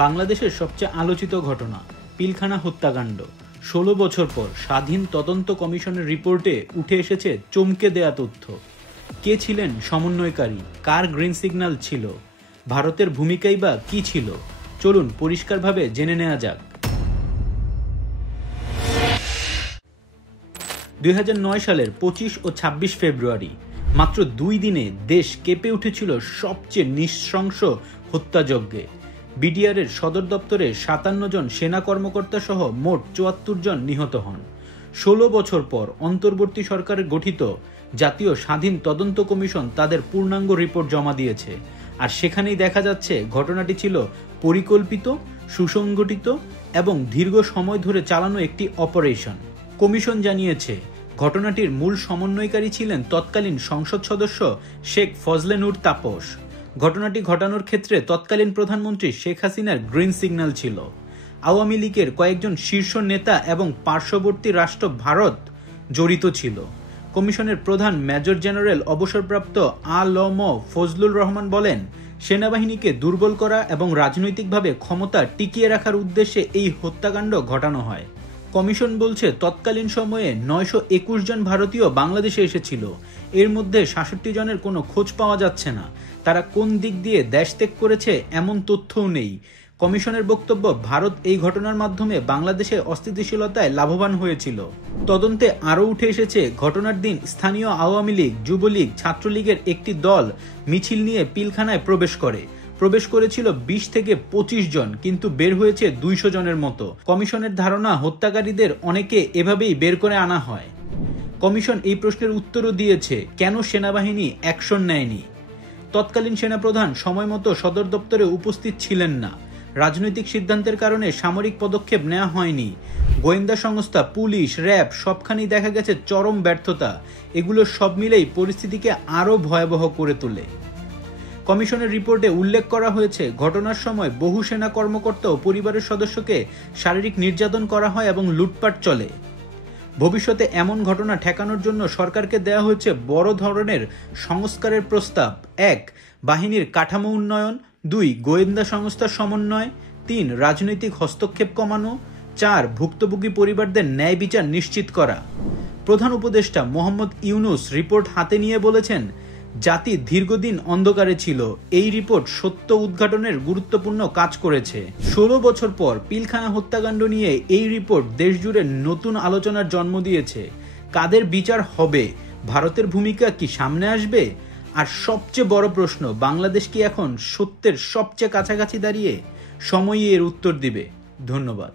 বাংলাদেশের সবচেয়ে আলোচিত ঘটনা পিলখানা হত্যাকাণ্ড। ১৬ বছর পর স্বাধীন তদন্ত কমিশনের রিপোর্টে উঠে এসেছে চমকে দেয়া তথ্য। কে ছিলেন সমন্বয়কারী, কার গ্রিন সিগন্যাল ছিল, ভারতের ভূমিকাই বা কি ছিল, চলুন পরিষ্কারভাবে জেনে নেওয়া যাক। ২০০৯ সালের ২৫ ও ২৬ ফেব্রুয়ারি মাত্র ২ দিনে দেশ কেঁপে উঠেছিল সবচেয়ে নৃশংস হত্যাযজ্ঞে। বিডিআরের সদর দপ্তরে ৫৭ জন সেনা কর্মকর্তা সহ মোট ৭৪ জন নিহত হন। ১৬ বছর পর অন্তর্বর্তী সরকারের গঠিত জাতীয় স্বাধীন তদন্ত কমিশন তাদের পূর্ণাঙ্গ রিপোর্ট জমা দিয়েছে, আর সেখানেই দেখা যাচ্ছে ঘটনাটি ছিল পরিকল্পিত, সুসংগঠিত এবং দীর্ঘ সময় ধরে চালানো একটি অপারেশন। কমিশন জানিয়েছে ঘটনাটির মূল সমন্বয়কারী ছিলেন তৎকালীন সংসদ সদস্য শেখ ফজলে নূর তাপস। ঘটনাটি ঘটানোর ক্ষেত্রে তৎকালীন প্রধানমন্ত্রী শেখ হাসিনার গ্রিন সিগন্যাল ছিল। আওয়ামী লীগের কয়েকজন শীর্ষ নেতা এবং পার্শ্ববর্তী রাষ্ট্র ভারত জড়িত ছিল। কমিশনের প্রধান মেজর জেনারেল অবসরপ্রাপ্ত আ.ল.ম ফজলুর রহমান বলেন, সেনাবাহিনীকে দুর্বল করা এবং রাজনৈতিকভাবে ক্ষমতা টিকিয়ে রাখার উদ্দেশ্যে এই হত্যাকাণ্ড ঘটানো হয়। কমিশন বলছে তৎকালীন সময়ে ৯২১ জন ভারতীয় বাংলাদেশে এসেছিল। এর মধ্যে ৬৭ জনের কোনো খোঁজ পাওয়া যাচ্ছে না। তারা কোন দিক দিয়ে দেশ ত্যাগ করেছে এমন তথ্যও নেই। কমিশনের বক্তব্য, ভারত এই ঘটনার মাধ্যমে বাংলাদেশে অস্থিতিশীলতায় লাভবান হয়েছিল। তদন্তে আরও উঠে এসেছে ঘটনার দিন স্থানীয় আওয়ামী লীগ, যুবলীগ, ছাত্রলীগের একটি দল মিছিল নিয়ে পিলখানায় প্রবেশ করেছিল ২০ থেকে ২৫ জন, কিন্তু বের হয়েছে ২০০ জনের মতো। কমিশনের ধারণা হত্যাকারীদের অনেকে এভাবেই বের করে আনা হয়। কমিশন এই প্রশ্নের উত্তরও দিয়েছে, কেন সেনাবাহিনী অ্যাকশন নেয়নি। তৎকালীন সেনাপ্রধান সময়মতো সদর দপ্তরে উপস্থিত ছিলেন না। রাজনৈতিক সিদ্ধান্তের কারণে সামরিক পদক্ষেপ নেওয়া হয়নি। গোয়েন্দা সংস্থা, পুলিশ, র্যাব সবখানেই দেখা গেছে চরম ব্যর্থতা। এগুলো সব মিলেই পরিস্থিতিকে আরও ভয়াবহ করে তোলে। কমিশনের রিপোর্টে উল্লেখ করা হয়েছে ঘটনার সময় বহু সেনা কর্মকর্তা ও পরিবারের সদস্যকে শারীরিক নির্যাতন করা হয় এবং লুটপাট চলে। ভবিষ্যতে এমন ঘটনা ঠেকানোর জন্য সরকারকে দেওয়া হয়েছে বড় ধরনের সংস্কারের প্রস্তাব। ১. বাহিনীর কাঠামো উন্নয়ন, ২. গোয়েন্দা সংস্থার সমন্বয়, ৩. রাজনৈতিক হস্তক্ষেপ কমানো, ৪. ভুক্তভোগী পরিবারদের ন্যায় বিচার নিশ্চিত করা। প্রধান উপদেষ্টা মোহাম্মদ ইউনূস রিপোর্ট হাতে নিয়ে বলেছেন, জাতি দীর্ঘদিন অন্ধকারে ছিল। এই রিপোর্ট সত্য উদ্ঘাটনের গুরুত্বপূর্ণ কাজ করেছে। ১৬ বছর পর পিলখানা হত্যাকাণ্ড নিয়ে এই রিপোর্ট দেশজুড়ে নতুন আলোচনার জন্ম দিয়েছে। কাদের বিচার হবে? ভারতের ভূমিকা কি সামনে আসবে? আর সবচেয়ে বড় প্রশ্ন, বাংলাদেশ কি এখন সত্যের সবচেয়ে কাছাকাছি দাঁড়িয়ে? সময়ই এর উত্তর দিবে। ধন্যবাদ।